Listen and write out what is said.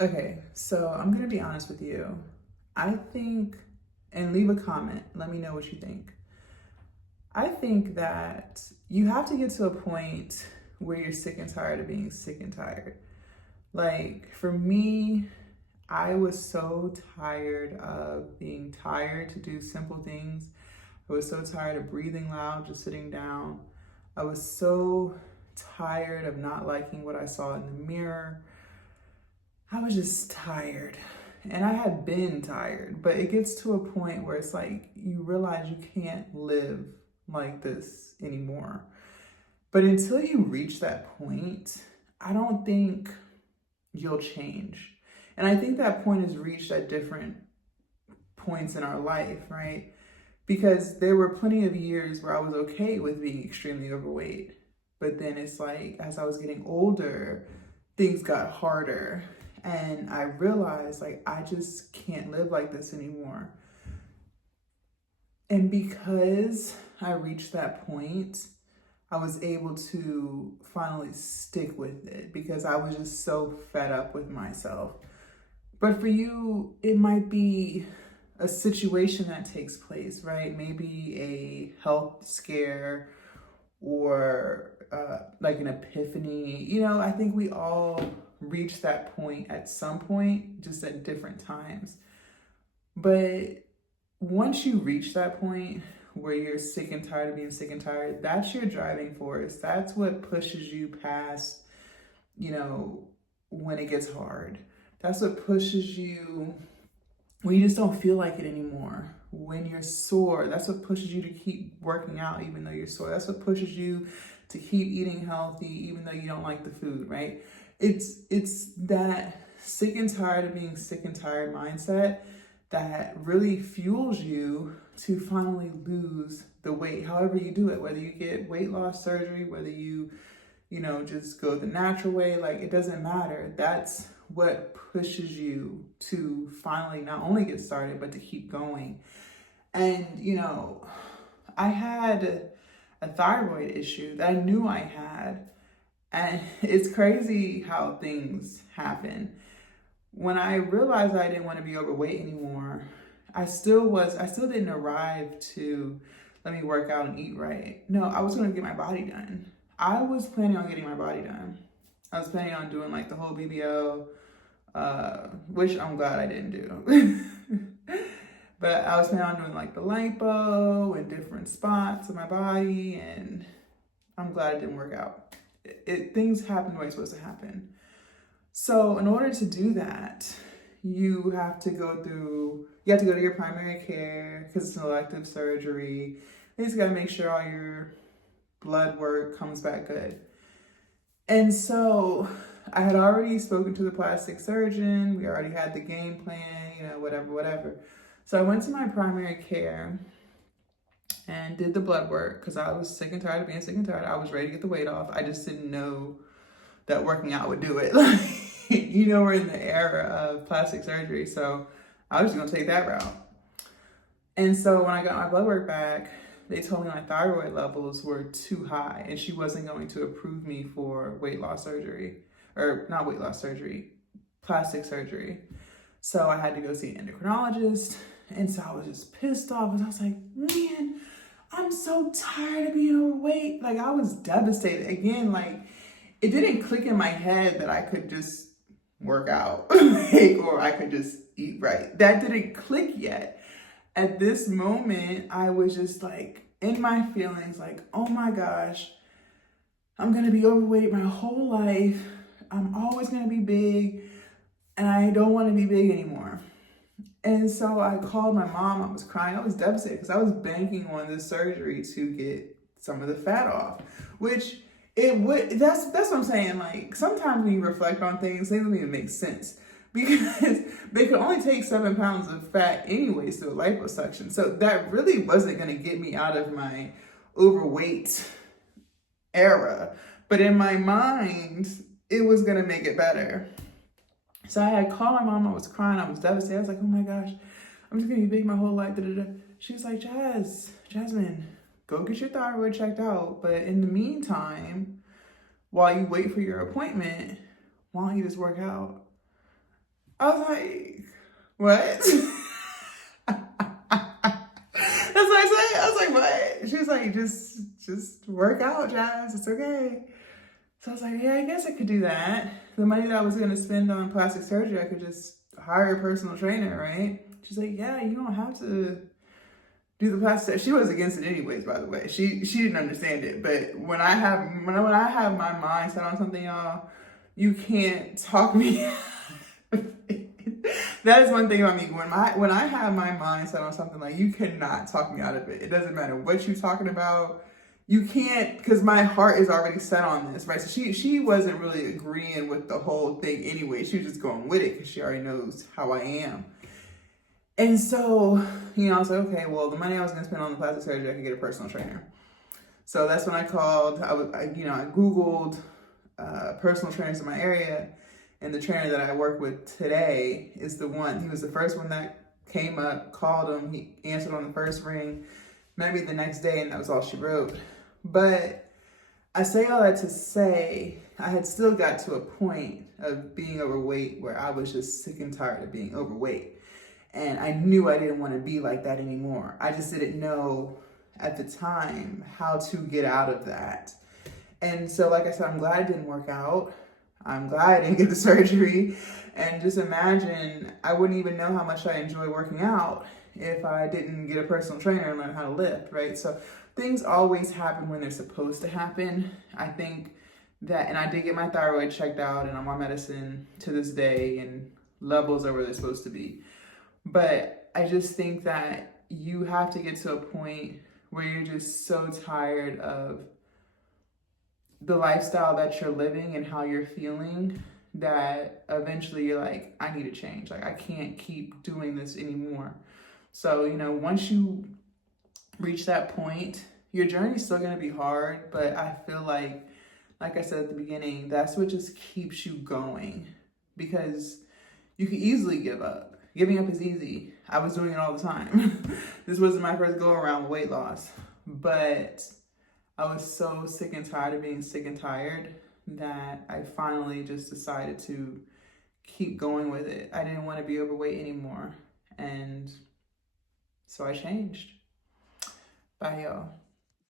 Okay, so I'm gonna be honest with you. I think, and leave a comment, let me know what you think. I think that you have to get to a point where you're sick and tired of being sick and tired. Like, for me, I was so tired of being tired to do simple things. I was so tired of breathing loud, just sitting down. I was so tired of not liking what I saw in the mirror. I was just tired. And I had been tired, but it gets to a point where it's like you realize you can't live like this anymore. But until you reach that point, I don't think you'll change. And I think that point is reached at different points in our life, right? Because there were plenty of years where I was okay with being extremely overweight. But then it's like, as I was getting older, things got harder. And I realized, like, I just can't live like this anymore. And because I reached that point, I was able to finally stick with it because I was just so fed up with myself. But for you, it might be a situation that takes place, right? Maybe a health scare or like an epiphany. I think we all reach that point at some point, just at different times. But once you reach that point where you're sick and tired of being sick and tired, that's your driving force. That's what pushes you past, you know, when it gets hard. That's what pushes you when you just don't feel like it anymore. When you're sore, that's what pushes you to keep working out even though you're sore. That's what pushes you to keep eating healthy even though you don't like the food, right? It's that sick and tired of being sick and tired mindset that really fuels you to finally lose the weight, however you do it, whether you get weight loss surgery, whether you just go the natural way, like it doesn't matter. That's what pushes you to finally not only get started, but to keep going. And, I had a thyroid issue that I knew I had. And it's crazy how things happen. When I realized I didn't want to be overweight anymore, I still didn't arrive to let me work out and eat right. No, I was going to get my body done. I was planning on getting my body done. I was planning on doing like the whole BBL, which I'm glad I didn't do. But I was planning on doing like the lipo in different spots of my body, and I'm glad it didn't work out. Things happen the way it's supposed to happen. So in order to do that, you have to go to your primary care because it's an elective surgery. You just got to make sure all your blood work comes back good. And so I had already spoken to the plastic surgeon. We already had the game plan, whatever. So I went to my primary care and did the blood work because I was sick and tired of being sick and tired. I was ready to get the weight off. I just didn't know that working out would do it. We're in the era of plastic surgery, so I was just gonna take that route. And so when I got my blood work back, they told me my thyroid levels were too high and she wasn't going to approve me for weight loss surgery, or not weight loss surgery, plastic surgery. So I had to go see an endocrinologist. And so I was just pissed off because I was like, man, I'm so tired of being overweight. Like, I was devastated. Again, like, it didn't click in my head that I could just work out or I could just eat right. That didn't click yet. At this moment, I was just like in my feelings, like, oh my gosh, I'm going to be overweight my whole life. I'm always going to be big and I don't want to be big anymore. And so I called my mom. I was crying. I was devastated because I was banking on this surgery to get some of the fat off, which that's what I'm saying. Like, sometimes when you reflect on things, they don't even make sense because they could only take 7 pounds of fat anyways through a liposuction. So that really wasn't going to get me out of my overweight era. But in my mind, it was going to make it better. So I had called my mom. I was crying. I was devastated. I was like, oh my gosh, I'm just going to be big my whole life. She was like, Jasmine, go get your thyroid checked out. But in the meantime, while you wait for your appointment, why don't you just work out? I was like, what? That's what I said. I was like, what? She was like, just work out, Jazz. It's okay. So I was like, yeah, I guess I could do that. The money that I was gonna spend on plastic surgery, I could just hire a personal trainer, right? She's like, yeah, you don't have to do the plastic. She was against it anyways, by the way. She didn't understand it. But when I have my mind set on something, y'all, you can't talk me. That is one thing about me. When I have my mind set on something, like, you cannot talk me out of it. It doesn't matter what you're talking about. You can't, because my heart is already set on this, right? So she wasn't really agreeing with the whole thing anyway. She was just going with it because she already knows how I am. And so, I was like, okay, well, the money I was gonna spend on the plastic surgery, I could get a personal trainer. So that's when I called. I Googled personal trainers in my area, and the trainer that I work with today is the one. He was the first one that came up. Called him. He answered on the first ring. Met me the next day, and that was all she wrote. But I say all that to say, I had still got to a point of being overweight where I was just sick and tired of being overweight. And I knew I didn't want to be like that anymore. I just didn't know at the time how to get out of that. And so, like I said, I'm glad it didn't work out. I'm glad I didn't get the surgery. And just imagine, I wouldn't even know how much I enjoy working out if I didn't get a personal trainer and learn how to lift, right? So things always happen when they're supposed to happen. I think that, and I did get my thyroid checked out, and I'm on medicine to this day, and levels are where they're supposed to be. But I just think that you have to get to a point where you're just so tired of the lifestyle that you're living and how you're feeling that eventually you're like, I need to change. Like, I can't keep doing this anymore. So, once you reach that point, your journey's still going to be hard, but I feel like I said at the beginning, that's what just keeps you going, because you can easily give up. Giving up is easy. I was doing it all the time. This wasn't my first go around with weight loss, but I was so sick and tired of being sick and tired that I finally just decided to keep going with it. I didn't want to be overweight anymore. And so I changed. Bye, y'all.